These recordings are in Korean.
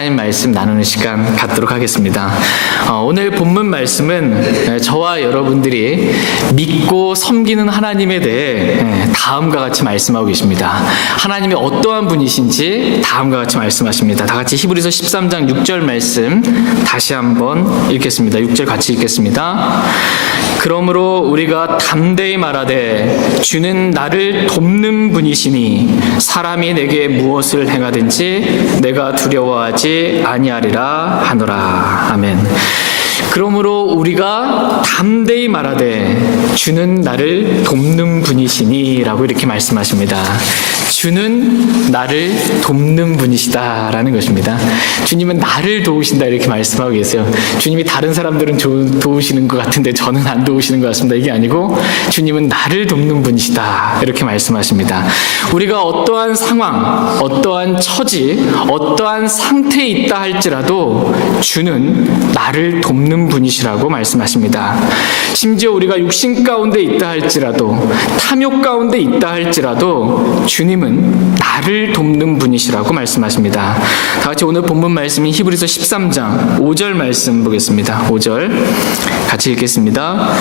하나님 말씀 나누는 시간 갖도록 하겠습니다. 오늘 본문 말씀은 저와 여러분들이 믿고 섬기는 하나님에 대해 다음과 같이 말씀하고 계십니다. 하나님이 어떠한 분이신지 다음과 같이 말씀하십니다. 다 같이 히브리서 13장 6절 말씀 다시 한번 읽겠습니다. 6절 같이 읽겠습니다. 그러므로 우리가 담대히 말하되 주는 나를 돕는 분이시니 사람이 내게 무엇을 행하든지 내가 두려워하지 아니하리라 하노라. 아멘. 그러므로 우리가 담대히 말하되 주는 나를 돕는 분이시니 라고 이렇게 말씀하십니다. 주는 나를 돕는 분이시다라는 것입니다. 주님은 나를 도우신다 이렇게 말씀하고 계세요. 주님이 다른 사람들은 도우시는 것 같은데 저는 안 도우시는 것 같습니다. 이게 아니고 주님은 나를 돕는 분이시다 이렇게 말씀하십니다. 우리가 어떠한 상황, 어떠한 처지, 어떠한 상태에 있다 할지라도 주는 나를 돕는 분이시라고 말씀하십니다. 심지어 우리가 육신 가운데 있다 할지라도 탐욕 가운데 있다 할지라도 주님은 나를 돕는 분이시라고 말씀하십니다. 다 같이 오늘 본문 말씀인 히브리서 13장 5절 말씀 보겠습니다. 5절 같이 읽겠습니다.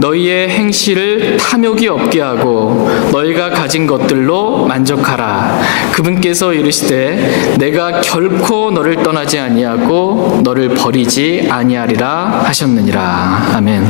너희의 행실을 탐욕이 없게 하고 너희가 가진 것들로 만족하라. 그분께서 이르시되 내가 결코 너를 떠나지 아니하고 너를 버리지 아니하리라 하셨느니라. 아멘.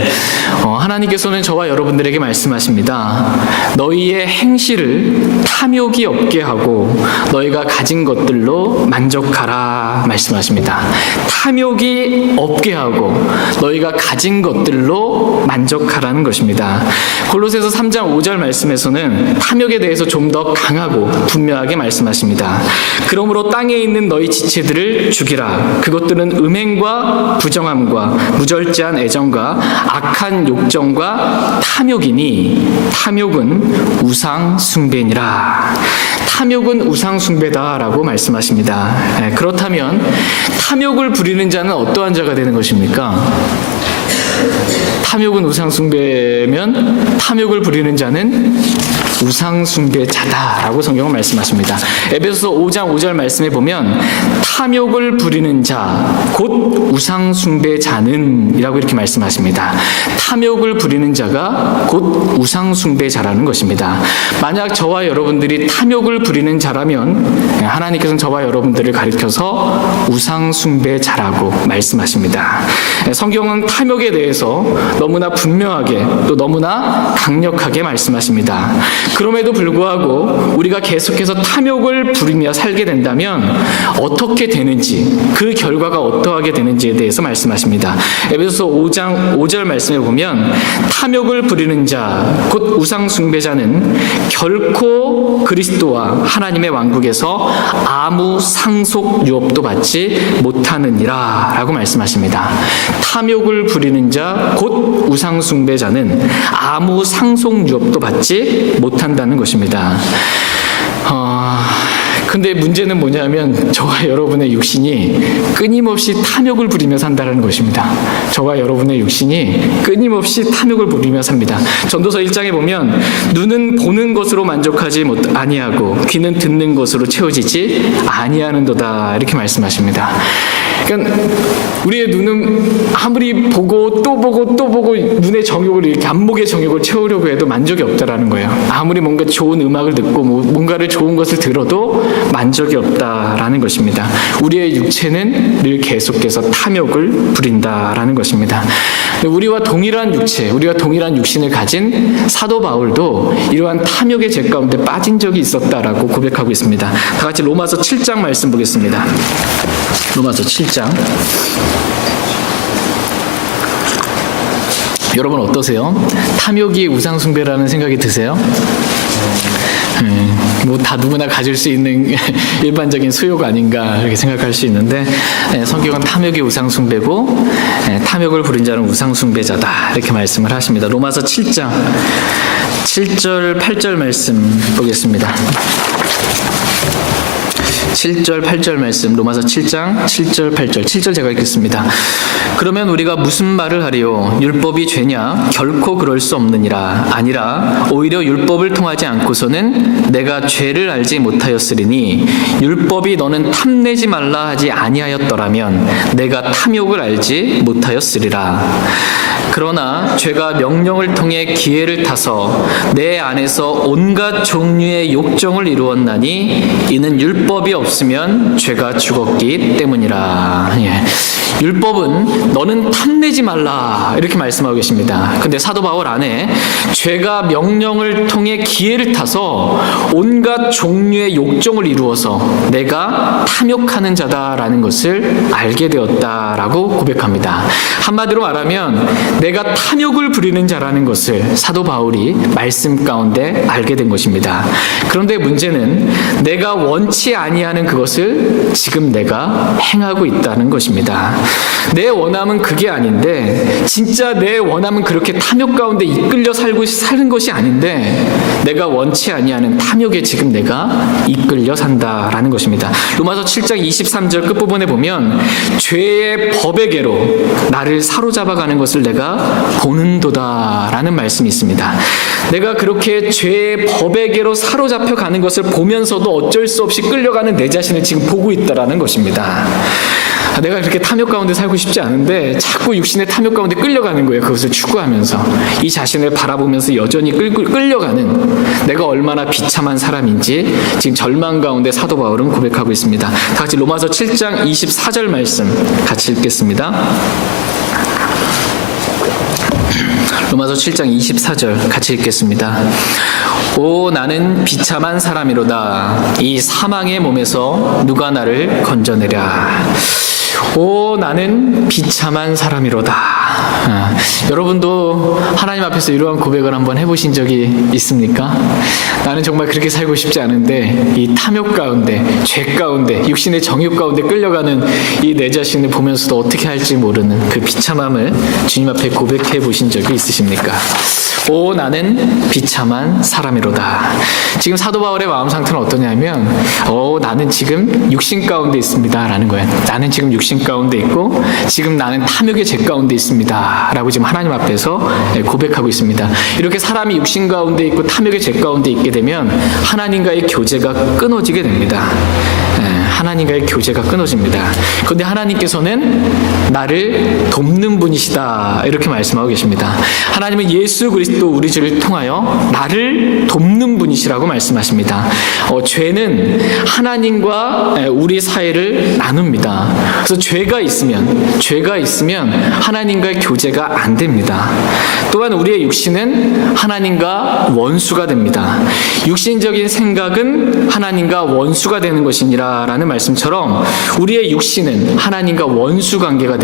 하나님께서는 저와 여러분들에게 말씀하십니다. 너희의 행실을 탐욕이 없게 하고 너희가 가진 것들로 만족하라 말씀하십니다. 탐욕이 없게 하고 너희가 가진 것들로 만족하라는 것입니다. 골로새서 3장 5절 말씀에서는 탐욕에 대해서 좀 더 강하고 분명하게 말씀하십니다. 그러므로 땅에 있는 너희 지체들을 죽이라. 그것들은 음행과 부정함과 무절제한 애정과 악한 욕정과 탐욕이니 탐욕은 우상 숭배니라. 탐욕은 우상 숭배다라고 말씀하십니다. 그렇다면 탐욕을 부리는 자는 어떠한 자가 되는 것입니까? 탐욕은 우상 숭배면 탐욕을 부리는 자는 우상 숭배자다라고 성경은 말씀하십니다. 에베소서 5장 5절 말씀에 보면 탐욕을 부리는 자 곧 우상 숭배자는 이라고 이렇게 말씀하십니다. 탐욕을 부리는 자가 곧 우상 숭배자라는 것입니다. 만약 저와 여러분들이 탐욕을 부리는 자라면 하나님께서는 저와 여러분들을 가리켜서 우상 숭배자라고 말씀하십니다. 성경은 탐욕에 대해서 너무나 분명하게 또 너무나 강력하게 말씀하십니다. 그럼에도 불구하고 우리가 계속해서 탐욕을 부리며 살게 된다면 어떻게 되는지, 그 결과가 어떠하게 되는지에 대해서 말씀하십니다. 에베소서 5장 5절 말씀에 보면 탐욕을 부리는 자, 곧 우상 숭배자는 결코 그리스도와 하나님의 왕국에서 아무 상속 유업도 받지 못하느니라 라고 말씀하십니다. 탐욕을 부리는 자, 곧 우상 숭배자는 아무 상속 유업도 받지 못한다는 것입니다. 근데 문제는 뭐냐면 저와 여러분의 육신이 끊임없이 탐욕을 부리며 산다는 것입니다. 저와 여러분의 육신이 끊임없이 탐욕을 부리며 삽니다. 전도서 1장에 보면 눈은 보는 것으로 만족하지 아니하고 귀는 듣는 것으로 채워지지 아니하는도다 이렇게 말씀하십니다. 그러니까 우리의 눈은 아무리 보고 또 보고 또 보고 눈의 정욕을 이렇게 안목의 정욕을 채우려고 해도 만족이 없다라는 거예요. 아무리 뭔가 좋은 음악을 듣고 뭔가를 좋은 것을 들어도 만족이 없다라는 것입니다. 우리의 육체는 늘 계속해서 탐욕을 부린다라는 것입니다. 우리와 동일한 육체, 우리와 동일한 육신을 가진 사도 바울도 이러한 탐욕의 죄 가운데 빠진 적이 있었다라고 고백하고 있습니다. 다 같이 로마서 7장 말씀 보겠습니다. 로마서 7장. 여러분 어떠세요? 탐욕이 우상 숭배라는 생각이 드세요? 뭐 다 누구나 가질 수 있는 일반적인 수요가 아닌가 이렇게 생각할 수 있는데 성경은 탐욕이 우상 숭배고 탐욕을 부린 자는 우상 숭배자다 이렇게 말씀을 하십니다. 로마서 7장 7절 8절 말씀 보겠습니다. 7절, 8절 말씀, 로마서 7장 7절, 8절. 7절 제가 읽겠습니다. 그러면 우리가 무슨 말을 하리요? 율법이 죄냐? 결코 그럴 수 없느니라. 아니라 오히려 율법을 통하지 않고서는 내가 죄를 알지 못하였으리니 율법이 너는 탐내지 말라 하지 아니하였더라면 내가 탐욕을 알지 못하였으리라. 그러나 죄가 명령을 통해 기회를 타서 내 안에서 온갖 종류의 욕정을 이루었나니 이는 율법이 없으면 죄가 죽었기 때문이라. 예. 율법은 너는 탐내지 말라 이렇게 말씀하고 계십니다. 근데 사도 바울 안에 죄가 명령을 통해 기회를 타서 온갖 종류의 욕정을 이루어서 내가 탐욕하는 자다라는 것을 알게 되었다라고 고백합니다. 한마디로 말하면 내가 탐욕을 부리는 자라는 것을 사도 바울이 말씀 가운데 알게 된 것입니다. 그런데 문제는 내가 원치 아니하는 그것을 지금 내가 행하고 있다는 것입니다. 내 원함은 그게 아닌데, 진짜 내 원함은 그렇게 탐욕 가운데 이끌려 사는 것이 아닌데 내가 원치 아니하는 탐욕에 지금 내가 이끌려 산다라는 것입니다. 로마서 7장 23절 끝부분에 보면 죄의 법에게로 나를 사로잡아가는 것을 내가 보는도다라는 말씀이 있습니다. 내가 그렇게 죄의 법에게로 사로잡혀 가는 것을 보면서도 어쩔 수 없이 끌려가는 내 자신을 지금 보고 있다라는 것입니다. 내가 그렇게 탐욕 가운데 살고 싶지 않은데 자꾸 육신의 탐욕 가운데 끌려가는 거예요. 그것을 추구하면서 이 자신을 바라보면서 여전히 끌려가는 내가 얼마나 비참한 사람인지 지금 절망 가운데 사도 바울은 고백하고 있습니다. 다 같이 로마서 7장 24절 말씀 같이 읽겠습니다. 로마서 7장 24절 같이 읽겠습니다. 오 나는 비참한 사람이로다. 이 사망의 몸에서 누가 나를 건져내랴. 오 나는 비참한 사람이로다. 여러분도 하나님 앞에서 이러한 고백을 한번 해보신 적이 있습니까? 나는 정말 그렇게 살고 싶지 않은데 이 탐욕 가운데, 죄 가운데, 육신의 정욕 가운데 끌려가는 이 내 자신을 보면서도 어떻게 할지 모르는 그 비참함을 주님 앞에 고백해 보신 적이 있으십니까? 오 나는 비참한 사람이로다. 지금 사도 바울의 마음 상태는 어떠냐면 나는 지금 육신 가운데 있습니다 라는 거예요. 나는 지금 육신 가운데 있고 지금 나는 탐욕의 죄 가운데 있습니다 라고 지금 하나님 앞에서 고백하고 있습니다. 이렇게 사람이 육신 가운데 있고 탐욕의 죄 가운데 있게 되면 하나님과의 교제가 끊어지게 됩니다. 하나님과의 교제가 끊어집니다. 그런데 하나님께서는 나를 돕는 분이시다 이렇게 말씀하고 계십니다. 하나님은 예수 그리스도 우리 주를 통하여 나를 돕는 분이시라고 말씀하십니다. 죄는 하나님과 우리 사이를 나눕니다. 그래서 죄가 있으면 하나님과의 교제가 안 됩니다. 또한 우리의 육신은 하나님과 원수가 됩니다. 육신적인 생각은 하나님과 원수가 되는 것이니라 라는 말씀처럼 우리의 육신은 하나님과 원수 관계가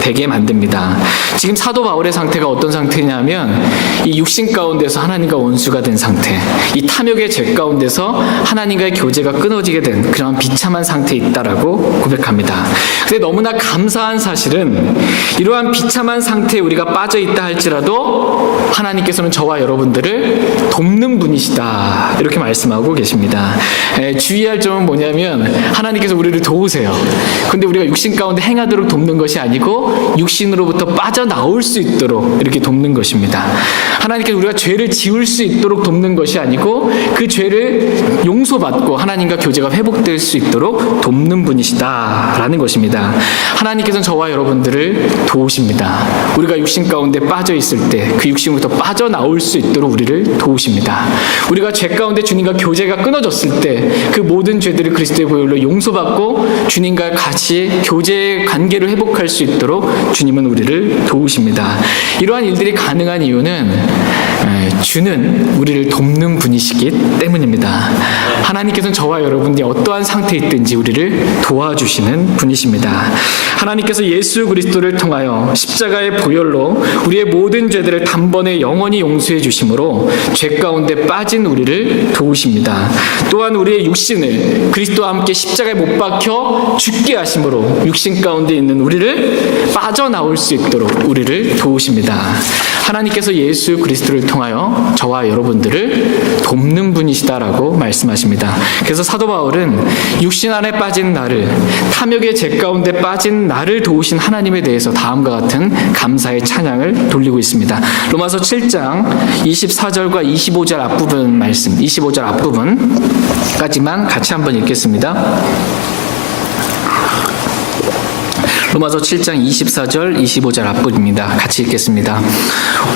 되게 만듭니다. 지금 사도 바울의 상태가 어떤 상태냐면 이 육신 가운데서 하나님과 원수가 된 상태, 이 탐욕의 죄 가운데서 하나님과의 교제가 끊어지게 된 그런 비참한 상태에 있다라고 고백합니다. 근데 너무나 감사한 사실은 이러한 비참한 상태에 우리가 빠져 있다 할지라도 하나님께서는 저와 여러분들을 돕는 분이시다 이렇게 말씀하고 계십니다. 주의할 점은 뭐냐면 하나님께서 우리를 도우세요. 근데 우리가 육신 가운데 행하도록 돕는 것이 아니고 육신으로부터 빠져나올 수 있도록 이렇게 돕는 것입니다. 하나님께서 우리가 죄를 지울 수 있도록 돕는 것이 아니고 그 죄를 용서받고 하나님과 교제가 회복될 수 있도록 돕는 분이시다라는 것입니다. 하나님께서는 저와 여러분들을 도우십니다. 우리가 육신 가운데 빠져 있을 때 그 육신부터 빠져나올 수 있도록 우리를 도우십니다. 우리가 죄 가운데 주님과 교제가 끊어졌을 때 그 모든 죄들을 그리스도의 보혈로 용서받고 주님과 같이 교제의 관계를 회복할 수 있도록 주님은 우리를 도우십니다. 이러한 일들이 가능한 이유는 주는 우리를 돕는 분이시기 때문입니다. 하나님께서는 저와 여러분이 어떠한 상태에 있든지 우리를 도와주시는 분이십니다. 하나님께서 예수 그리스도를 통하여 십자가의 보혈로 우리의 모든 죄들을 단번에 영원히 용서해 주심으로 죄 가운데 빠진 우리를 도우십니다. 또한 우리의 육신을 그리스도와 함께 십자가에 십자가에 못 박혀 죽게 하심으로 육신 가운데 있는 우리를 빠져나올 수 있도록 우리를 도우십니다. 하나님께서 예수 그리스도를 통하여 저와 여러분들을 돕는 분이시다라고 말씀하십니다. 그래서 사도 바울은 육신 안에 빠진 나를, 탐욕의 죄 가운데 빠진 나를 도우신 하나님에 대해서 다음과 같은 감사의 찬양을 돌리고 있습니다. 로마서 7장 24절과 25절 앞부분 말씀, 25절 앞부분까지만 같이 한번 읽겠습니다. 로마서 7장 24절 25절 앞부분입니다. 같이 읽겠습니다.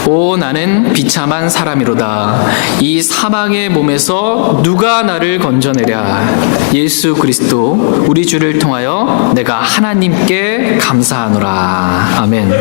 오 나는 비참한 사람이로다. 이 사망의 몸에서 누가 나를 건져내랴. 예수 그리스도 우리 주를 통하여 내가 하나님께 감사하노라. 아멘.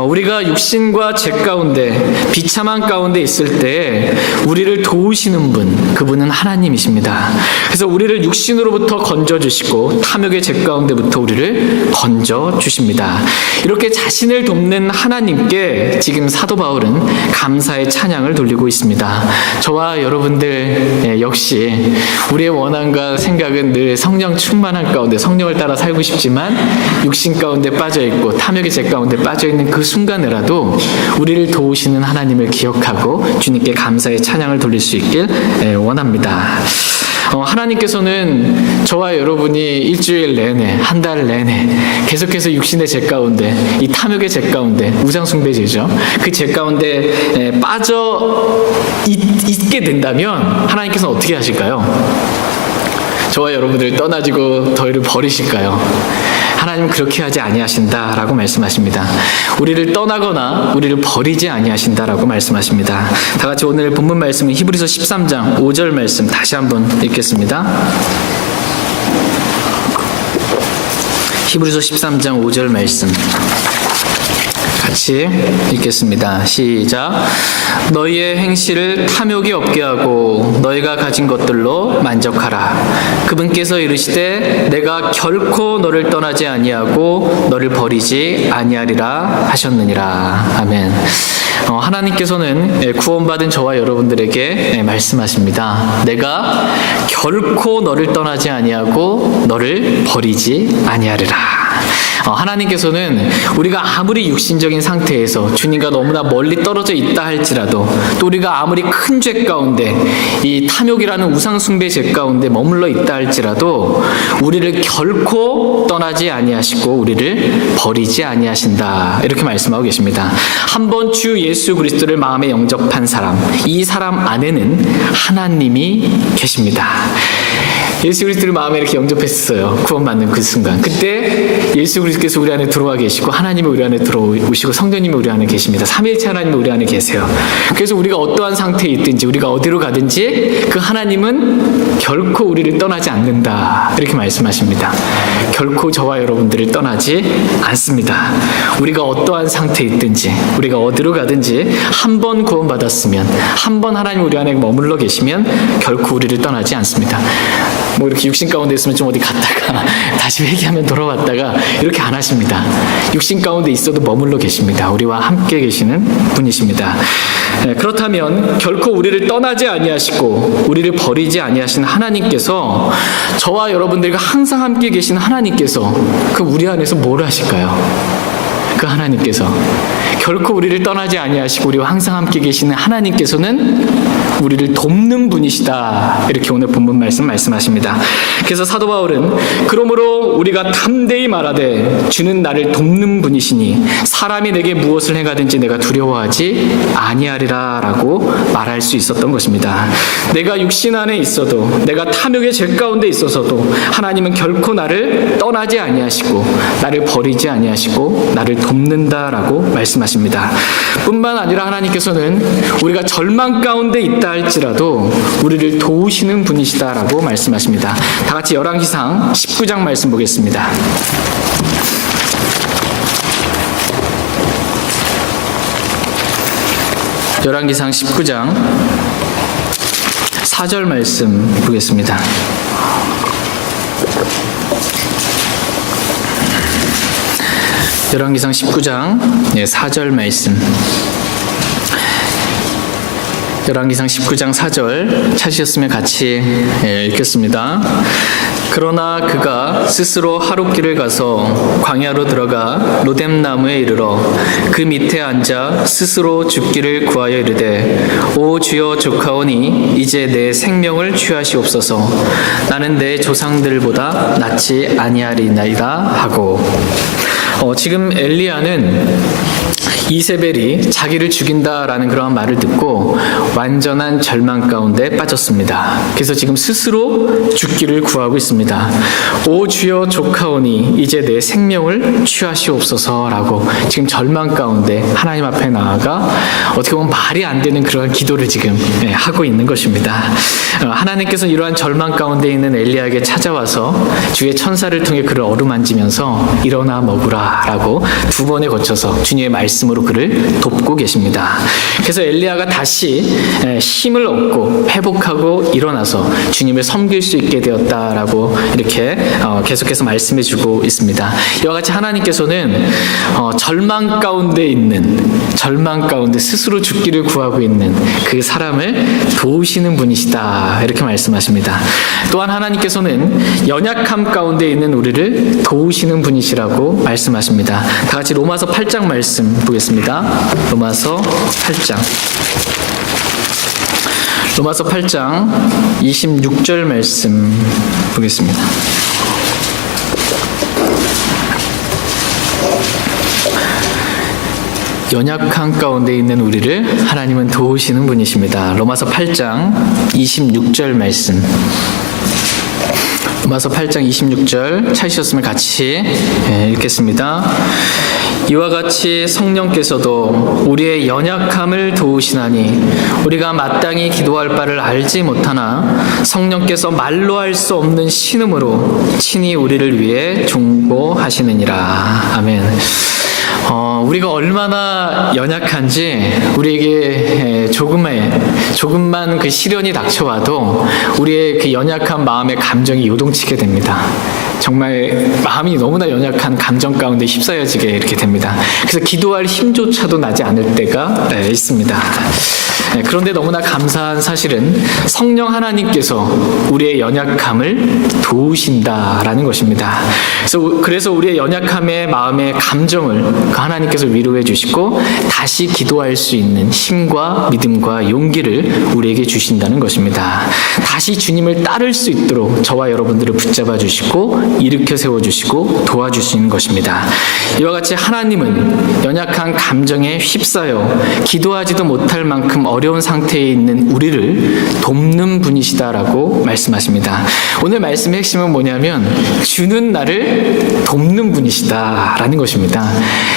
우리가 육신과 죄 가운데 비참한 가운데 있을 때 우리를 도우시는 분, 그분은 하나님이십니다. 그래서 우리를 육신으로부터 건져주시고 탐욕의 죄 가운데부터 우리를 건져 주십니다. 이렇게 자신을 돕는 하나님께 지금 사도 바울은 감사의 찬양을 돌리고 있습니다. 저와 여러분들 역시 우리의 원함과 생각은 늘 성령 충만한 가운데 성령을 따라 살고 싶지만 육신 가운데 빠져있고 탐욕의 죄 가운데 빠져있는 그 순간에라도 우리를 도우시는 하나님을 기억하고 주님께 감사의 찬양을 돌릴 수 있길 원합니다. 하나님께서는 저와 여러분이 일주일 내내, 한 달 내내 계속해서 육신의 죄 가운데, 이 탐욕의 죄 가운데, 우상숭배죄죠. 그 죄 가운데 빠져 있게 된다면 하나님께서는 어떻게 하실까요? 저와 여러분들을 떠나지고 저희를 버리실까요? 하나님은 그렇게 하지 아니하신다라고 말씀하십니다. 우리를 떠나거나 우리를 버리지 아니하신다라고 말씀하십니다. 다 같이 오늘 본문 말씀은 히브리서 13장 5절 말씀 다시 한번 읽겠습니다. 히브리서 13장 5절 말씀 같이 읽겠습니다. 시작. 너희의 행실을 탐욕이 없게 하고 너희가 가진 것들로 만족하라. 그분께서 이르시되 내가 결코 너를 떠나지 아니하고 너를 버리지 아니하리라 하셨느니라. 아멘. 하나님께서는 구원받은 저와 여러분들에게 말씀하십니다. 내가 결코 너를 떠나지 아니하고 너를 버리지 아니하리라. 하나님께서는 우리가 아무리 육신적인 상태에서 주님과 너무나 멀리 떨어져 있다 할지라도 또 우리가 아무리 큰 죄 가운데 이 탐욕이라는 우상숭배 죄 가운데 머물러 있다 할지라도 우리를 결코 떠나지 아니하시고 우리를 버리지 아니하신다. 이렇게 말씀하고 계십니다. 한번 주 예수 그리스도를 마음에 영접한 사람, 이 사람 안에는 하나님이 계십니다. 예수 그리스도를 마음에 이렇게 영접했어요. 구원받는 그 순간. 그때 예수 그리스도께서 우리 안에 들어와 계시고 하나님이 우리 안에 들어오시고 성령님이 우리 안에 계십니다. 삼위일체 하나님이 우리 안에 계세요. 그래서 우리가 어떠한 상태에 있든지 우리가 어디로 가든지 그 하나님은 결코 우리를 떠나지 않는다. 이렇게 말씀하십니다. 결코 저와 여러분들을 떠나지 않습니다. 우리가 어떠한 상태에 있든지 우리가 어디로 가든지 한 번 구원받았으면 한 번 하나님 우리 안에 머물러 계시면 결코 우리를 떠나지 않습니다. 뭐 이렇게 육신 가운데 있으면 좀 어디 갔다가 다시 회개하면 돌아왔다가 이렇게 안 하십니다. 육신 가운데 있어도 머물러 계십니다. 우리와 함께 계시는 분이십니다. 그렇다면 결코 우리를 떠나지 아니하시고 우리를 버리지 아니하시는 하나님께서 저와 여러분들과 항상 함께 계신 하나님께서 그 우리 안에서 뭘 하실까요? 그 하나님께서 결코 우리를 떠나지 아니하시고 우리와 항상 함께 계시는 하나님께서는 우리를 돕는 분이시다. 이렇게 오늘 본문 말씀하십니다. 그래서 사도 바울은 그러므로 우리가 담대히 말하되 주는 나를 돕는 분이시니 사람이 내게 무엇을 행하든지 내가 두려워하지 아니하리라 라고 말할 수 있었던 것입니다. 내가 육신 안에 있어도 내가 탐욕의 죄 가운데 있어서도 하나님은 결코 나를 떠나지 아니하시고 나를 버리지 아니하시고 나를 돕는다라고 말씀하십니다. 뿐만 아니라 하나님께서는 우리가 절망 가운데 있다 할지라도 우리를 도우시는 분이시다라고 말씀하십니다. 다 같이 열왕기상 19장 말씀 보겠습니다. 열왕기상 19장 4절 말씀 보겠습니다. 열왕기상 19장 4절 말씀. 열왕기상 19장 4절 찾으셨으면 같이 읽겠습니다. 그러나 그가 스스로 하룻길을 가서 광야로 들어가 로뎀나무에 이르러 그 밑에 앉아 스스로 죽기를 구하여 이르되 오 주여 조카오니 이제 내 생명을 취하시옵소서. 나는 내 조상들보다 낫지 아니하리나이다 하고. 지금 엘리야는 이세벨이 자기를 죽인다라는 그러한 말을 듣고 완전한 절망 가운데 빠졌습니다. 그래서 지금 스스로 죽기를 구하고 있습니다. 오 주여 조카오니 이제 내 생명을 취하시옵소서라고 지금 절망 가운데 하나님 앞에 나아가 어떻게 보면 말이 안 되는 그러한 기도를 지금 하고 있는 것입니다. 하나님께서 이러한 절망 가운데 있는 엘리야에게 찾아와서 주의 천사를 통해 그를 어루만지면서 일어나 먹으라라고 두 번에 거쳐서 주님의 말씀으로 그를 돕고 계십니다. 그래서 엘리야가 다시 힘을 얻고 회복하고 일어나서 주님을 섬길 수 있게 되었다라고 이렇게 계속해서 말씀해주고 있습니다. 이와 같이 하나님께서는 절망 가운데 스스로 죽기를 구하고 있는 그 사람을 도우시는 분이시다 이렇게 말씀하십니다. 또한 하나님께서는 연약함 가운데 있는 우리를 도우시는 분이시라고 말씀하십니다. 다 같이 로마서 8장 말씀 보겠습니다. 로마서 8장 26절 말씀 보겠습니다. 연약한 가운데 있는 우리를 하나님은 도우시는 분이십니다. 로마서 8장 26절 말씀. 로마서 8장 26절 찾으셨으면 같이 읽겠습니다. 이와 같이 성령께서도 우리의 연약함을 도우시나니 우리가 마땅히 기도할 바를 알지 못하나 성령께서 말로 할 수 없는 신음으로 친히 우리를 위해 중보하시느니라. 아멘. 우리가 얼마나 연약한지 우리에게 조금만 그 시련이 닥쳐와도 우리의 그 연약한 마음의 감정이 요동치게 됩니다. 정말 마음이 너무나 연약한 감정 가운데 휩싸여지게 이렇게 됩니다. 그래서 기도할 힘조차도 나지 않을 때가 있습니다. 그런데 너무나 감사한 사실은 성령 하나님께서 우리의 연약함을 도우신다라는 것입니다. 그래서 우리의 연약함의 마음의 감정을 하나님께서 위로해 주시고 다시 기도할 수 있는 힘과 믿음과 용기를 우리에게 주신다는 것입니다. 다시 주님을 따를 수 있도록 저와 여러분들을 붙잡아 주시고 일으켜 세워주시고 도와주시는 것입니다. 이와 같이 하나님은 연약한 감정에 휩싸여 기도하지도 못할 만큼 어려운 상태에 있는 우리를 돕는 분이시다라고 말씀하십니다. 오늘 말씀의 핵심은 뭐냐면 주는 나를 돕는 분이시다라는 것입니다.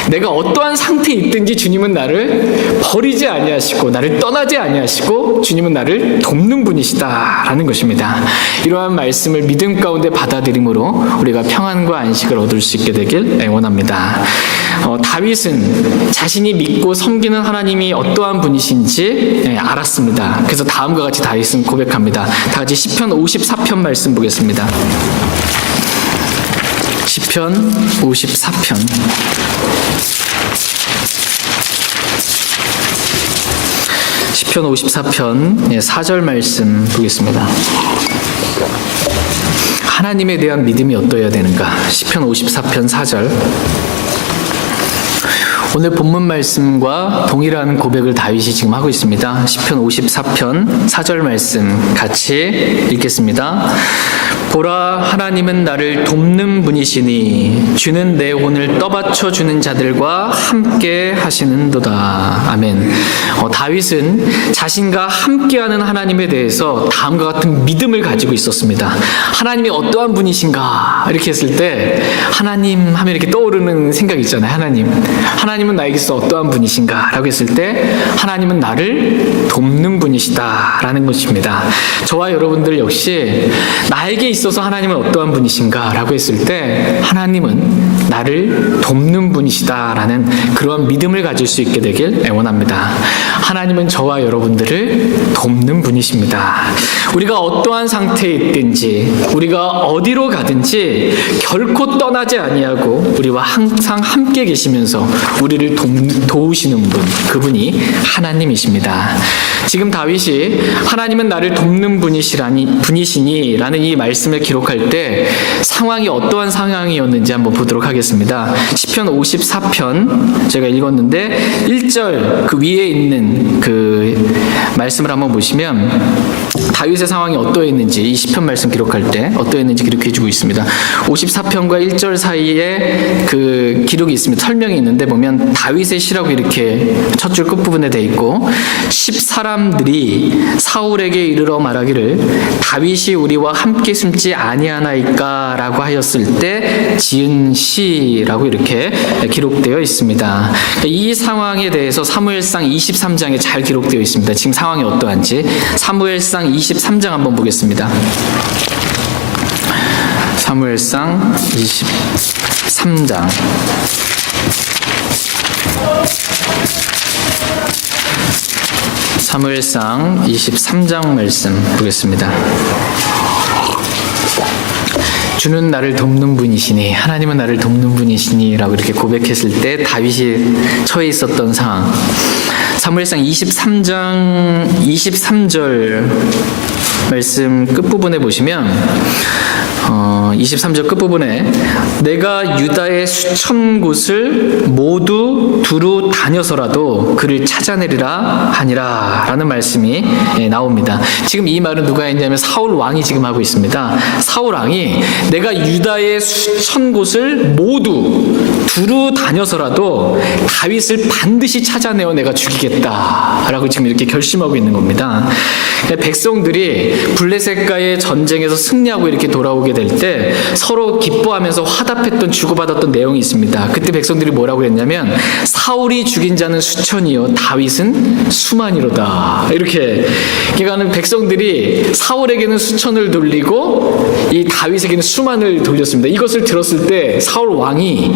내가 어떠한 상태에 있든지 주님은 나를 버리지 아니하시고 나를 떠나지 아니하시고 주님은 나를 돕는 분이시다라는 것입니다. 이러한 말씀을 믿음 가운데 받아들임으로 우리가 평안과 안식을 얻을 수 있게 되길 원합니다. 다윗은 자신이 믿고 섬기는 하나님이 어떠한 분이신지 알았습니다. 그래서 다음과 같이 다윗은 고백합니다. 다 같이 시편 54편 말씀 보겠습니다. 시편 54편 4절 말씀 보겠습니다. 하나님에 대한 믿음이 어떠해야 되는가? 시편 54편 4절. 오늘 본문 말씀과 동일한 고백을 다윗이 지금 하고 있습니다. 시편 54편 4절 말씀 같이 읽겠습니다. 보라, 하나님은 나를 돕는 분이시니 주는 내 혼을 떠받쳐 주는 자들과 함께 하시는도다. 아멘. 다윗은 자신과 함께하는 하나님에 대해서 다음과 같은 믿음을 가지고 있었습니다. 하나님이 어떠한 분이신가 이렇게 했을 때 하나님 하면 이렇게 떠오르는 생각이 있잖아요. 하나님은 나에게서 어떠한 분이신가 라고 했을 때 하나님은 나를 돕는 분이시다 라는 것입니다. 저와 여러분들 역시 나에게 있어서 하나님은 어떠한 분이신가 라고 했을 때 하나님은 나를 돕는 분이시다라는 그런 믿음을 가질 수 있게 되길 애원합니다. 하나님은 저와 여러분들을 돕는 분이십니다. 우리가 어떠한 상태에 있든지 우리가 어디로 가든지 결코 떠나지 아니하고 우리와 항상 함께 계시면서 우리를 도우시는 분, 그분이 하나님이십니다. 지금 다윗이 하나님은 나를 돕는 분이시니 라는 이 말씀을 기록할 때 상황이 어떠한 상황이었는지 한번 보도록 하겠습니다. 시편 54편 제가 읽었는데 1절 그 위에 있는 그 말씀을 한번 보시면 다윗의 상황이 어떠했는지 이 시편 말씀 기록할 때 어떠했는지 기록해주고 있습니다. 54편과 1절 사이에 그 기록이 있습니다. 설명이 있는데 보면 다윗의 시라고 이렇게 첫 줄 끝부분에 돼 있고 10사람들이 사울에게 이르러 말하기를 다윗이 우리와 함께 숨지 아니하나이까 라고 하였을 때 지은 시라고 이렇게 기록되어 있습니다. 이 상황에 대해서 사무엘상 23장에 잘 기록되어 있습니다. 지금 상황이 어떠한지 사무엘상 23장 한번 보겠습니다. 사무엘상 23장 사무엘상 23장 말씀 보겠습니다. 주는 나를 돕는 분이시니 하나님은 나를 돕는 분이시니 라고 이렇게 고백했을 때 다윗이 처해 있었던 상황, 사무엘상 23장 23절 말씀 끝부분에 보시면 23절 끝부분에 내가 유다의 수천 곳을 모두 두루 다녀서라도 그를 찾아내리라 하니라 라는 말씀이 나옵니다. 지금 이 말은 누가 했냐면 사울 왕이 지금 하고 있습니다. 사울 왕이 내가 유다의 수천 곳을 모두 두루 다녀서라도 다윗을 반드시 찾아내어 내가 죽이겠다 라고 지금 이렇게 결심하고 있는 겁니다. 백성들이 블레셋과의 전쟁에서 승리하고 이렇게 돌아오게 될 때 서로 기뻐하면서 화답했던 주고받았던 내용이 있습니다. 그때 백성들이 뭐라고 했냐면 사울이 죽인 자는 수천이요 다윗은 수만이로다. 이렇게 그러니까 백성들이 사울에게는 수천을 돌리고 이 다윗에게는 수만을 돌렸습니다. 이것을 들었을 때 사울 왕이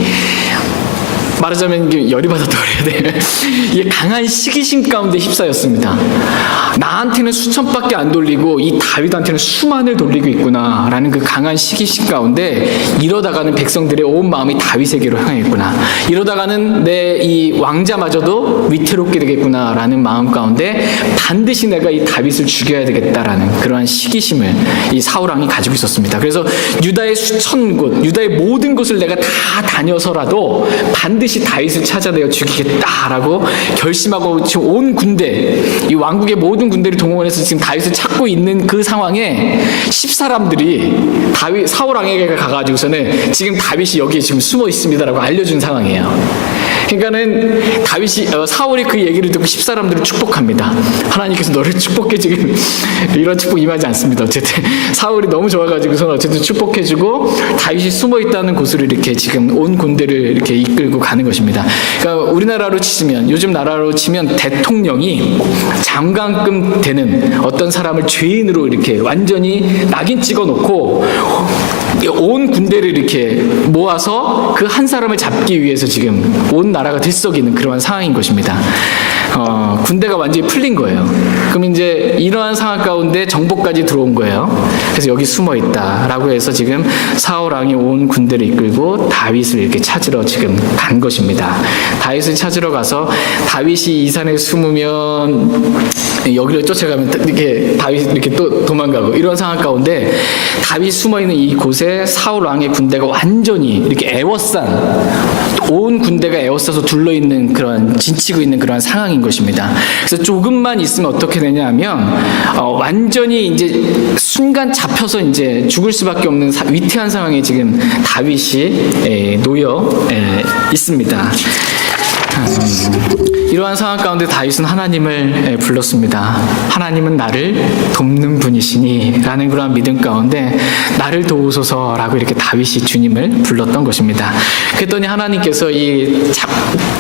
말하자면 열이 받았다고 그래야 돼. 이게 강한 시기심 가운데 휩싸였습니다. 나한테는 수천밖에 안 돌리고 이 다윗한테는 수만을 돌리고 있구나 라는 그 강한 시기심 가운데 이러다가는 백성들의 온 마음이 다윗에게로 향했구나, 이러다가는 내 이 왕자마저도 위태롭게 되겠구나 라는 마음 가운데 반드시 내가 이 다윗을 죽여야 되겠다라는 그러한 시기심을 이 사울왕이 가지고 있었습니다. 그래서 유다의 수천 곳, 유다의 모든 곳을 내가 다 다녀서라도 반드시 다윗을 찾아내어 죽이겠다라고 결심하고 지금 온 군대, 이 왕국의 모든 군대를 동원해서 지금 다윗을 찾고 있는 그 상황에 10사람들이 사울 왕에게 가가지고서는 지금 다윗이 여기에 지금 숨어 있습니다라고 알려준 상황이에요. 그러니까는 사울이 그 얘기를 듣고 10사람들을 축복합니다. 하나님께서 너를 축복해. 지금 이런 축복 임하지 않습니다. 어쨌든 사울이 너무 좋아가지고서 어쨌든 축복해주고 다윗이 숨어 있다는 곳으로 이렇게 지금 온 군대를 이렇게 이끌고 가는 것입니다. 그러니까 우리나라로 치면, 요즘 나라로 치면 대통령이 장관급 되는 어떤 사람을 죄인으로 이렇게 완전히 낙인 찍어놓고 온 군대를 이렇게 모아서 그 한 사람을 잡기 위해서 지금 온 나라가 들썩이는 그러한 상황인 것입니다. 군대가 완전히 풀린 거예요. 그럼 이제 이러한 상황 가운데 정보까지 들어온 거예요. 그래서 여기 숨어 있다라고 해서 지금 사울 왕이 온 군대를 이끌고 다윗을 이렇게 찾으러 지금 간 것입니다. 다윗을 찾으러 가서 다윗이 이 산에 숨으면 여기를 쫓아가면 이렇게 다윗이 이렇게 또 도망가고 이런 상황 가운데 다윗 숨어 있는 이 곳에 사울 왕의 군대가 완전히 이렇게 에워싼, 온 군대가 에워싸서 둘러 있는 그런, 진치고 있는 그런 상황인 것입니다. 그래서 조금만 있으면 어떻게 되냐면 완전히 이제 순간 잡혀서 이제 죽을 수밖에 없는 위태한 상황에 지금 다윗이 놓여 있습니다. 이러한 상황 가운데 다윗은 하나님을 불렀습니다. 하나님은 나를 돕는 분이시니 라는 그러한 믿음 가운데 나를 도우소서라고 이렇게 다윗이 주님을 불렀던 것입니다. 그랬더니 하나님께서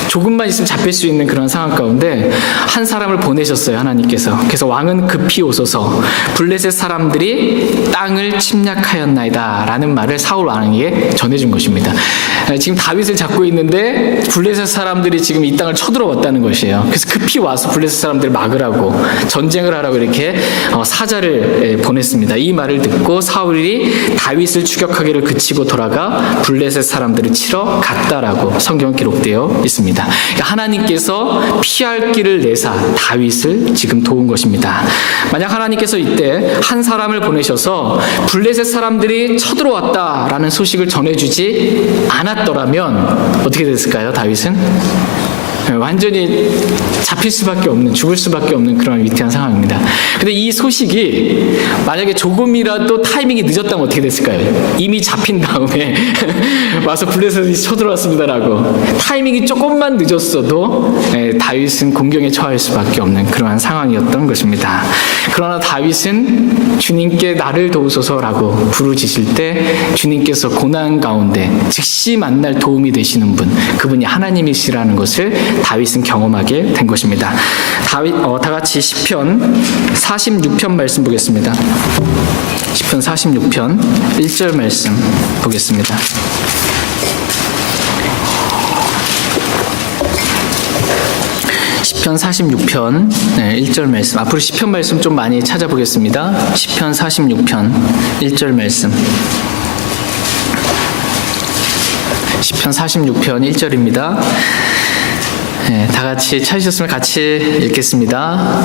조금만 있으면 잡힐 수 있는 그런 상황 가운데 한 사람을 보내셨어요. 하나님께서. 그래서 왕은 급히 오소서, 블레셋 사람들이 땅을 침략하였나이다 라는 말을 사울 왕에게 전해준 것입니다. 지금 다윗을 잡고 있는데 블레셋 사람들이 지금 이 땅을 쳐들어왔다는 것이에요. 그래서 급히 와서 블레셋 사람들을 막으라고, 전쟁을 하라고 이렇게 사자를 보냈습니다. 이 말을 듣고 사울이 다윗을 추격하기를 그치고 돌아가 블레셋 사람들을 치러 갔다라고 성경은 기록되어 있습니다. 그러니까 하나님께서 피할 길을 내사 다윗을 지금 도운 것입니다. 만약 하나님께서 이때 한 사람을 보내셔서 블레셋 사람들이 쳐들어왔다라는 소식을 전해주지 않았더라면 어떻게 됐을까요? 다윗은 완전히 잡힐 수밖에 없는, 죽을 수밖에 없는 그런 위태한 상황입니다. 근데 이 소식이 만약에 조금이라도 타이밍이 늦었다면 어떻게 됐을까요? 이미 잡힌 다음에 와서 블레셋이 쳐들어왔습니다라고 타이밍이 조금만 늦었어도 다윗은 공경에 처할 수밖에 없는 그러한 상황이었던 것입니다. 그러나 다윗은 주님께 나를 도우소서라고 부르짖을 때 주님께서 고난 가운데 즉시 만날 도움이 되시는 분, 그분이 하나님이시라는 것을 다윗은 경험하게 된 것입니다. 다 같이 시편 46편 말씀 보겠습니다. 시편 46편 1절 말씀 보겠습니다. 시편 46편 1절 말씀, 앞으로 시편 말씀 좀 많이 찾아보겠습니다. 시편 46편 1절 말씀, 시편 46편 1절입니다. 다 같이 찾으셨으면 같이 읽겠습니다.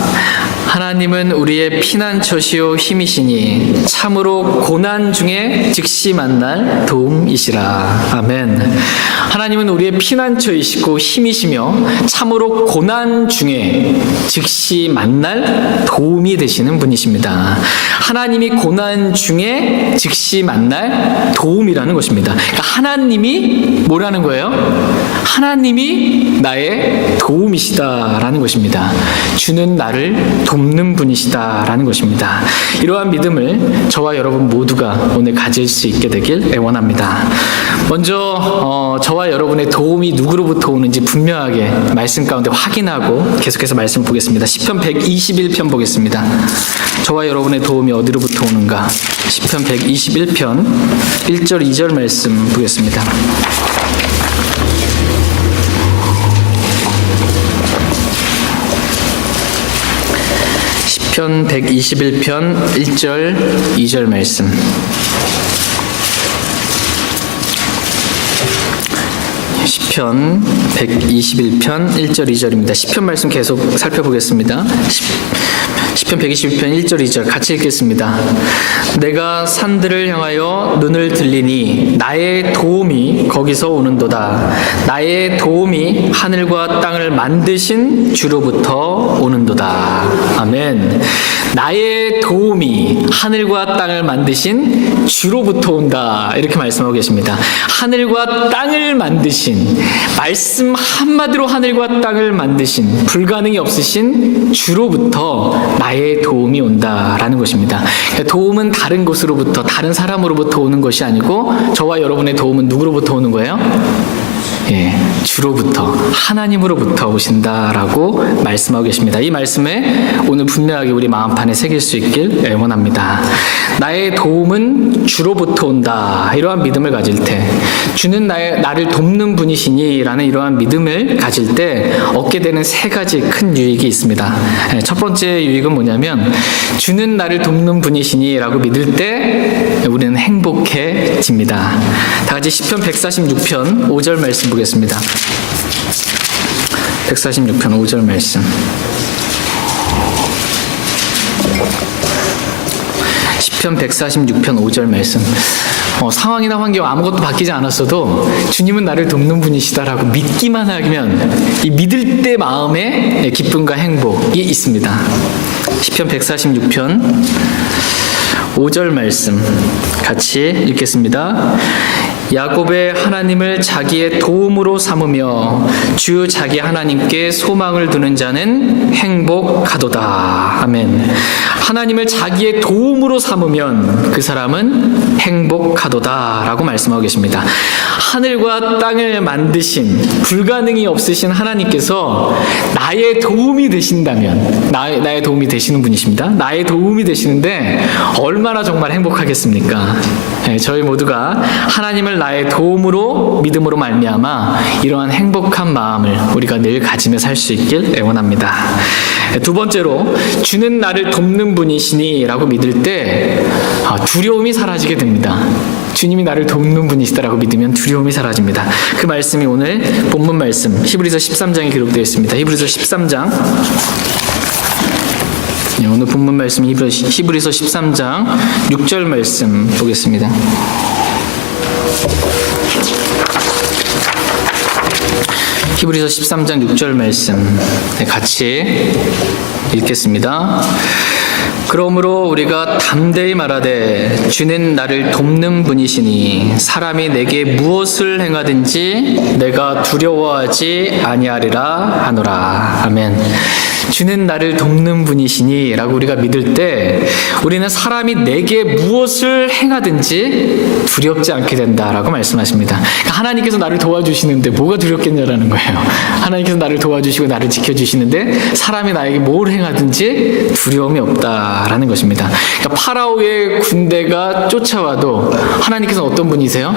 하나님은 우리의 피난처시요 힘이시니 참으로 고난 중에 즉시 만날 도움이시라. 아멘. 하나님은 우리의 피난처이시고 힘이시며 참으로 고난 중에 즉시 만날 도움이 되시는 분이십니다. 하나님이 고난 중에 즉시 만날 도움이라는 것입니다. 그러니까 하나님이 뭐라는 거예요? 하나님이 나의 도움이시다라는 것입니다. 주는 나를 돕는 분이시다라는 것입니다. 이러한 믿음을 저와 여러분 모두가 오늘 가질 수 있게 되길 원합니다. 먼저 저와 여러분의 도움이 누구로부터 오는지 분명하게 말씀 가운데 확인하고 계속해서 말씀 보겠습니다. 시편 121편 보겠습니다. 저와 여러분의 도움이 어디로부터 오는가? 시편 121편 1절 2절 말씀 보겠습니다. 시편 121편 1절 2절 말씀. 시편 121편 1절 2절입니다. 시편 말씀 계속 살펴보겠습니다. 시편 121편 1절 2절 같이 읽겠습니다. 내가 산들을 향하여 눈을 들리니 나의 도움이 거기서 오는도다. 나의 도움이 하늘과 땅을 만드신 주로부터 오는도다. 아멘. 나의 도움이 하늘과 땅을 만드신 주로부터 온다. 이렇게 말씀하고 계십니다. 하늘과 땅을 만드신, 말씀 한마디로 하늘과 땅을 만드신, 불가능이 없으신 주로부터 나의 도움이 온다라는 것입니다. 도움은 다른 곳으로부터, 다른 사람으로부터 오는 것이 아니고 저와 여러분의 도움은 누구로부터 오는 거예요? 주로부터, 하나님으로부터 오신다라고 말씀하고 계십니다. 이 말씀에 오늘 분명하게 우리 마음판에 새길 수 있길 원합니다. 나의 도움은 주로부터 온다. 이러한 믿음을 가질 때, 주는 나를 돕는 분이시니 라는 이러한 믿음을 가질 때 얻게 되는 세 가지 큰 유익이 있습니다. 첫 번째 유익은 뭐냐면, 주는 나를 돕는 분이시니 라고 믿을 때 우리는 행복해집니다. 다 같이 시편 146편 5절 말씀 보겠습니다. 146편 5절 말씀. 시편 146편 5절 말씀. 상황이나 환경 아무것도 바뀌지 않았어도 주님은 나를 돕는 분이시다라고 믿기만 하면 이 믿을 때 마음에 기쁨과 행복이 있습니다. 시편 146편 5절 말씀 같이 읽겠습니다. 야곱의 하나님을 자기의 도움으로 삼으며 주 자기 하나님께 소망을 두는 자는 행복하도다. 아멘. 하나님을 자기의 도움으로 삼으면 그 사람은 행복하도다 라고 말씀하고 계십니다. 하늘과 땅을 만드신, 불가능이 없으신 하나님께서 나의 도움이 되신다면, 나의 도움이 되시는 분이십니다. 나의 도움이 되시는데 얼마나 정말 행복하겠습니까? 저희 모두가 하나님을 나의 도움으로 믿음으로 말미암아 이러한 행복한 마음을 우리가 늘 가지며 살 수 있길 애원합니다. 두 번째로 주는 나를 돕는 분이시니 라고 믿을 때 두려움이 사라지게 됩니다. 주님이 나를 돕는 분이시다라고 믿으면 두려움이 사라집니다. 그 말씀이 오늘 본문 말씀 히브리서 13장에 기록되어 있습니다. 히브리서 13장 오늘 본문 말씀 히브리서 13장 6절 말씀 보겠습니다. 히브리서 13장 6절 말씀 같이 읽겠습니다. 그러므로 우리가 담대히 말하되 주는 나를 돕는 분이시니 사람이 내게 무엇을 행하든지 내가 두려워하지 아니하리라 하노라. 아멘. 주는 나를 돕는 분이시니 라고 우리가 믿을 때 우리는 사람이 내게 무엇을 행하든지 두렵지 않게 된다라고 말씀하십니다. 그러니까 하나님께서 나를 도와주시는데 뭐가 두렵겠냐라는 거예요. 하나님께서 나를 도와주시고 나를 지켜주시는데 사람이 나에게 뭘 행하든지 두려움이 없다라는 것입니다. 그러니까 파라오의 군대가 쫓아와도 하나님께서 어떤 분이세요?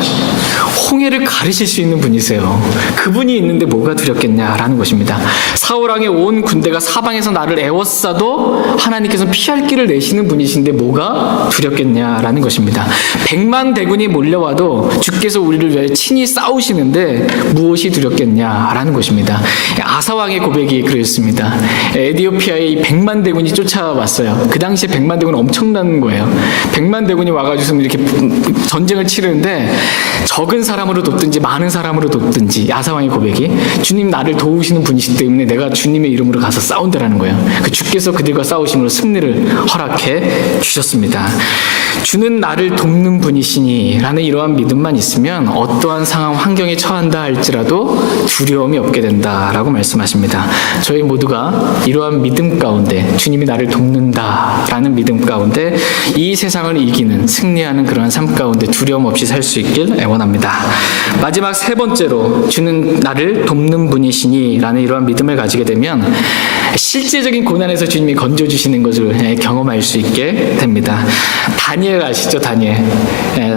홍해를 가르실 수 있는 분이세요. 그분이 있는데 뭐가 두렵겠냐라는 것입니다. 사울왕의 온 군대가 사방에서 나를 애워싸도 하나님께서 피할 길을 내시는 분이신데 뭐가 두렵겠냐라는 것입니다. 100만 대군이 몰려와도 주께서 우리를 위해 친히 싸우시는데 무엇이 두렵겠냐라는 것입니다. 아사왕의 고백이 그랬습니다. 에티오피아에 이 100만 대군이 쫓아왔어요. 그 당시에 100만 대군은 엄청난 거예요. 100만 대군이 와가지고 이렇게 전쟁을 치르는데 적은 사람으로 돕든지 많은 사람으로 돕든지 아사왕의 고백이 주님 나를 도우시는 분이시기 때문에 내가 주님의 이름으로 가서 싸운다라는 거예요. 그 주께서 그들과 싸우심으로 승리를 허락해 주셨습니다. 주는 나를 돕는 분이시니 라는 이러한 믿음만 있으면 어떠한 상황 환경에 처한다 할지라도 두려움이 없게 된다라고 말씀하십니다. 저희 모두가 이러한 믿음 가운데 주님이 나를 돕는다라는 믿음 가운데 이 세상을 이기는 승리하는 그러한 삶 가운데 두려움 없이 살 수 있길 애원합니다. 마지막 세 번째로 주는 나를 돕는 분이시니 라는 이러한 믿음을 가지게 되면 실제적인 고난에서 주님이 건져주시는 것을 경험할 수 있게 됩니다. 다니엘 아시죠? 다니엘.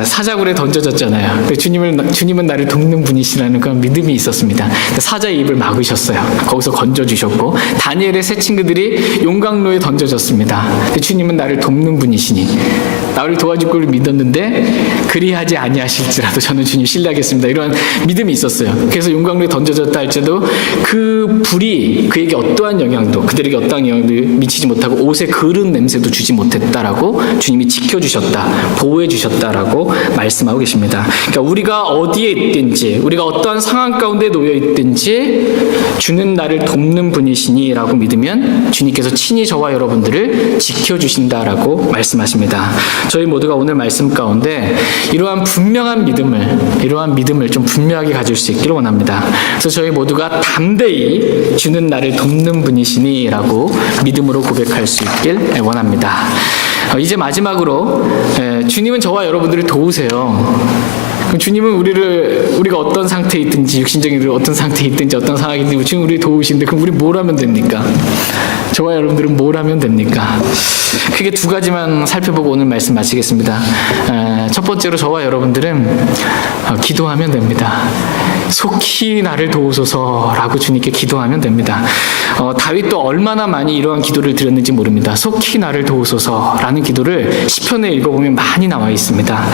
사자굴에 던져졌잖아요. 주님은 나를 돕는 분이시라는 그런 믿음이 있었습니다. 사자의 입을 막으셨어요. 거기서 건져주셨고 다니엘의 세 친구들이 용광로에 던져졌습니다. 주님은 나를 돕는 분이시니 나를 도와줄 걸 믿었는데 그리하지 아니하실지라도 저는 주님 신뢰하겠습니다. 이러한 믿음이 있었어요. 그래서 용광로에 던져졌다 할지라도 그 불이 그에게 어떠한 영향도 그들에게 어떠한 영향도 미치지 못하고 옷에 그른 냄새도 주지 못했다라고 주님이 지켜주셨다, 보호해주셨다라고 말씀하고 계십니다. 그러니까 우리가 어디에 있든지 우리가 어떠한 상황 가운데 놓여 있든지 주는 나를 돕는 분이시니 라고 믿으면 주님께서 친히 저와 여러분들을 지켜주신다라고 말씀하십니다. 저희 모두가 오늘 말씀 가운데 이러한 믿음을 좀 분명하게 가질 수 있기를 원합니다. 그래서 저희 모두가 담대히 주는 나를 돕는 분이시니 라고 믿음으로 고백할 수 있길 원합니다. 이제 마지막으로 주님은 저와 여러분들을 도우세요. 주님은 우리가 어떤 상태에 있든지 육신적인 어떤 상태에 있든지 어떤 상황이 있든지 주님 우리를 도우시는데 그럼 우리 뭘 하면 됩니까? 저와 여러분들은 뭘 하면 됩니까? 크게 두 가지만 살펴보고 오늘 말씀 마치겠습니다. 첫 번째로 저와 여러분들은 기도하면 됩니다. 속히 나를 도우소서라고 주님께 기도하면 됩니다. 다윗도 얼마나 많이 이러한 기도를 드렸는지 모릅니다. 속히 나를 도우소서라는 기도를 시편에 읽어보면 많이 나와 있습니다.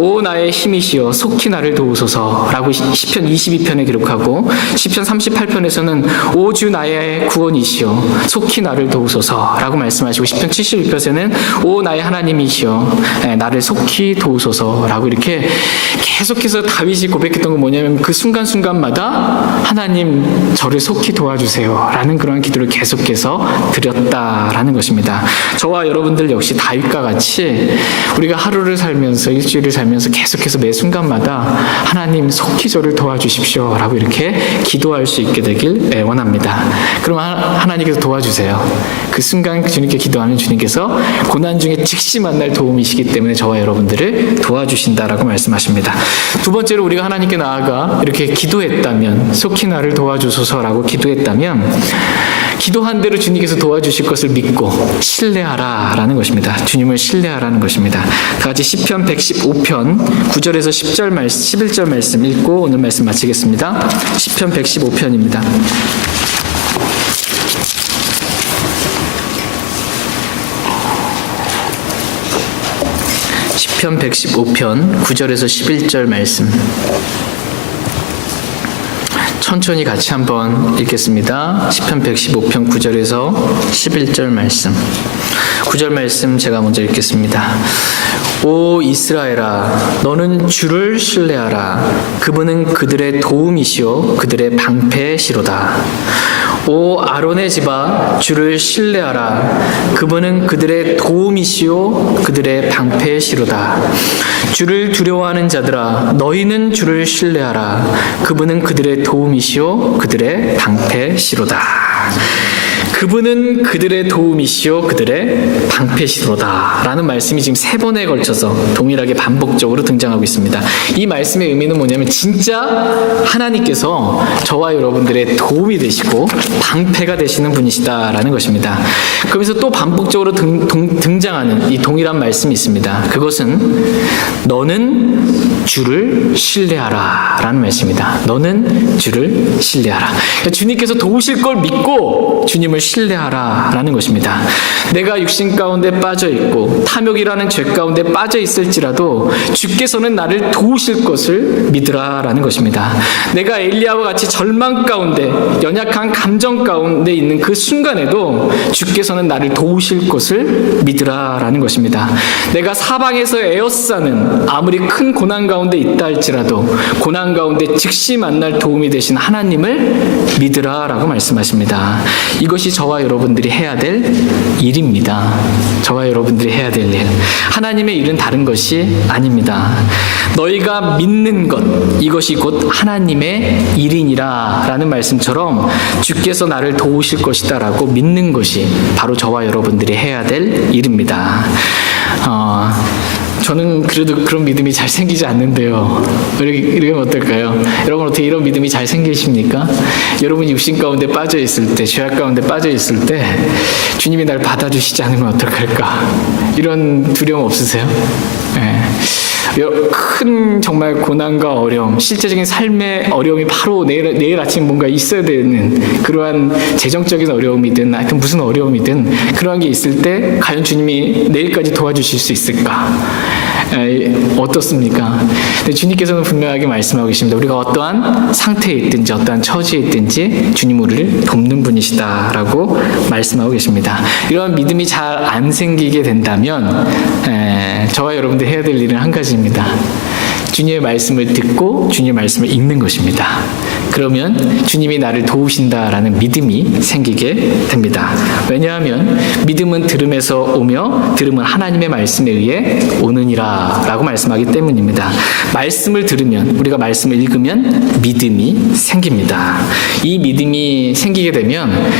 오 나의 힘이시여 속히 나를 도우소서라고 시편 22편에 기록하고 시편 38편에서는 오 주 나의 구원이시여 속히 나를 도우소서라고 말씀하시고 시편 76편에서는 오 나의 하나님이시여 나를 속히 도우소서라고 이렇게 계속해서 다윗이 고백했던 건 뭐냐면 그 순간순간마다 하나님 저를 속히 도와주세요 라는 그런 기도를 계속해서 드렸다라는 것입니다. 저와 여러분들 역시 다윗과 같이 우리가 하루를 살면서 일주일을 살면서 계속해서 매 순간마다 하나님 속히 저를 도와주십시오 라고 이렇게 기도할 수 있게 되길 원합니다. 그럼 하나님께서 도와주세요. 그 순간 주님께 기도하면 주님께서 고난 중에 즉시 만날 도움이시기 때문에 저와 여러분들을 도와주신다라고 말씀하십니다. 두 번째로 우리가 하나님께 나아가 이렇게 이렇게 기도했다면, 속히 나를 도와주소서라고 기도했다면 기도한 대로 주님께서 도와주실 것을 믿고 신뢰하라라는 것입니다. 주님을 신뢰하라는 것입니다. 다 같이 시편 115편 9절에서 11절 말씀 읽고 오늘 말씀 마치겠습니다. 시편 115편입니다. 시편 115편 9절에서 11절 말씀 천천히 같이 한번 읽겠습니다. 시편 115편 9절에서 11절 말씀 9절 말씀 제가 먼저 읽겠습니다. 오 이스라엘아 너는 주를 신뢰하라. 그분은 그들의 도움이시오 그들의 방패시로다. 오 아론의 집아 주를 신뢰하라. 그분은 그들의 도움이시오 그들의 방패시로다. 주를 두려워하는 자들아 너희는 주를 신뢰하라. 그분은 그들의 도움이시오 그들의 방패시로다. 그분은 그들의 도움이시오 그들의 방패시로다 라는 말씀이 지금 3번에 걸쳐서 동일하게 반복적으로 등장하고 있습니다. 이 말씀의 의미는 뭐냐면 진짜 하나님께서 저와 여러분들의 도움이 되시고 방패가 되시는 분이시다라는 것입니다. 그러면서 또 반복적으로 등장하는 이 동일한 말씀이 있습니다. 그것은 너는 주를 신뢰하라 라는 말씀입니다. 너는 주를 신뢰하라. 그러니까 주님께서 도우실 걸 믿고 주님을 신뢰하라 라는 것입니다. 내가 육신 가운데 빠져 있고 탐욕이라는 죄 가운데 빠져 있을지라도 주께서는 나를 도우실 것을 믿으라 라는 것입니다. 내가 엘리야와 같이 절망 가운데 연약한 감정 가운데 있는 그 순간에도 주께서는 나를 도우실 것을 믿으라 라는 것입니다. 내가 사방에서 에워싸는 아무리 큰 고난 가운데 있다 할지라도 고난 가운데 즉시 만날 도움이 되신 하나님을 믿으라 라고 말씀하십니다. 이것이 저와 여러분들이 해야 될 일입니다. 저와 여러분들이 해야 될 일. 하나님의 일은 다른 것이 아닙니다. 너희가 믿는 것, 이것이 곧 하나님의 일이니라 라는 말씀처럼 주께서 나를 도우실 것이다 라고 믿는 것이 바로 저와 여러분들이 해야 될 일입니다. 저는 그래도 그런 믿음이 잘 생기지 않는데요. 이러면 어떨까요? 여러분 어떻게 이런 믿음이 잘 생기십니까? 여러분이 육신 가운데 빠져 있을 때, 죄악 가운데 빠져 있을 때 주님이 날 받아주시지 않으면 어떡할까? 이런 두려움 없으세요? 네. 큰 정말 고난과 어려움, 실제적인 삶의 어려움이 바로 내일 아침 뭔가 있어야 되는 그러한 재정적인 어려움이든 하여튼 무슨 어려움이든 그러한 게 있을 때 과연 주님이 내일까지 도와주실 수 있을까? 어떻습니까? 근데 주님께서는 분명하게 말씀하고 계십니다. 우리가 어떠한 상태에 있든지 어떠한 처지에 있든지 주님 우리를 돕는 분이시다라고 말씀하고 계십니다. 이런 믿음이 잘 안 생기게 된다면 저와 여러분들 해야 될 일은 한 가지입니다. 주님의 말씀을 듣고 주님의 말씀을 읽는 것입니다. 그러면 주님이 나를 도우신다라는 믿음이 생기게 됩니다. 왜냐하면 믿음은 들음에서 오며 들음은 하나님의 말씀에 의해 오느니라 라고 말씀하기 때문입니다. 말씀을 들으면 우리가 말씀을 읽으면 믿음이 생깁니다. 이 믿음이 생기게 되면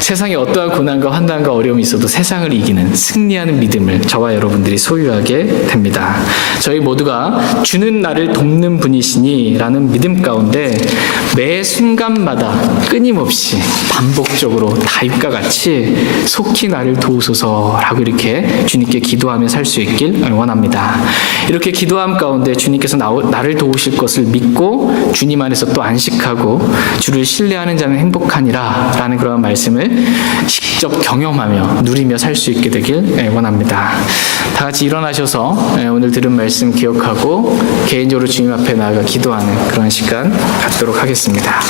세상에 어떠한 고난과 환난과 어려움이 있어도 세상을 이기는 승리하는 믿음을 저와 여러분들이 소유하게 됩니다. 저희 모두가 주는 나를 돕는 분이시니 라는 믿음 가운데 매 순간마다 끊임없이 반복적으로 다윗과 같이 속히 나를 도우소서라고 이렇게 주님께 기도하며 살 수 있길 원합니다. 이렇게 기도함 가운데 주님께서 나를 도우실 것을 믿고 주님 안에서 또 안식하고 주를 신뢰하는 자는 행복하니라 라는 그런 말씀을 직접 경험하며 누리며 살 수 있게 되길 원합니다. 다 같이 일어나셔서 오늘 들은 말씀 기억하고 개인적으로 주님 앞에 나아가 기도하는 그런 시간 갖도록 하겠습니다.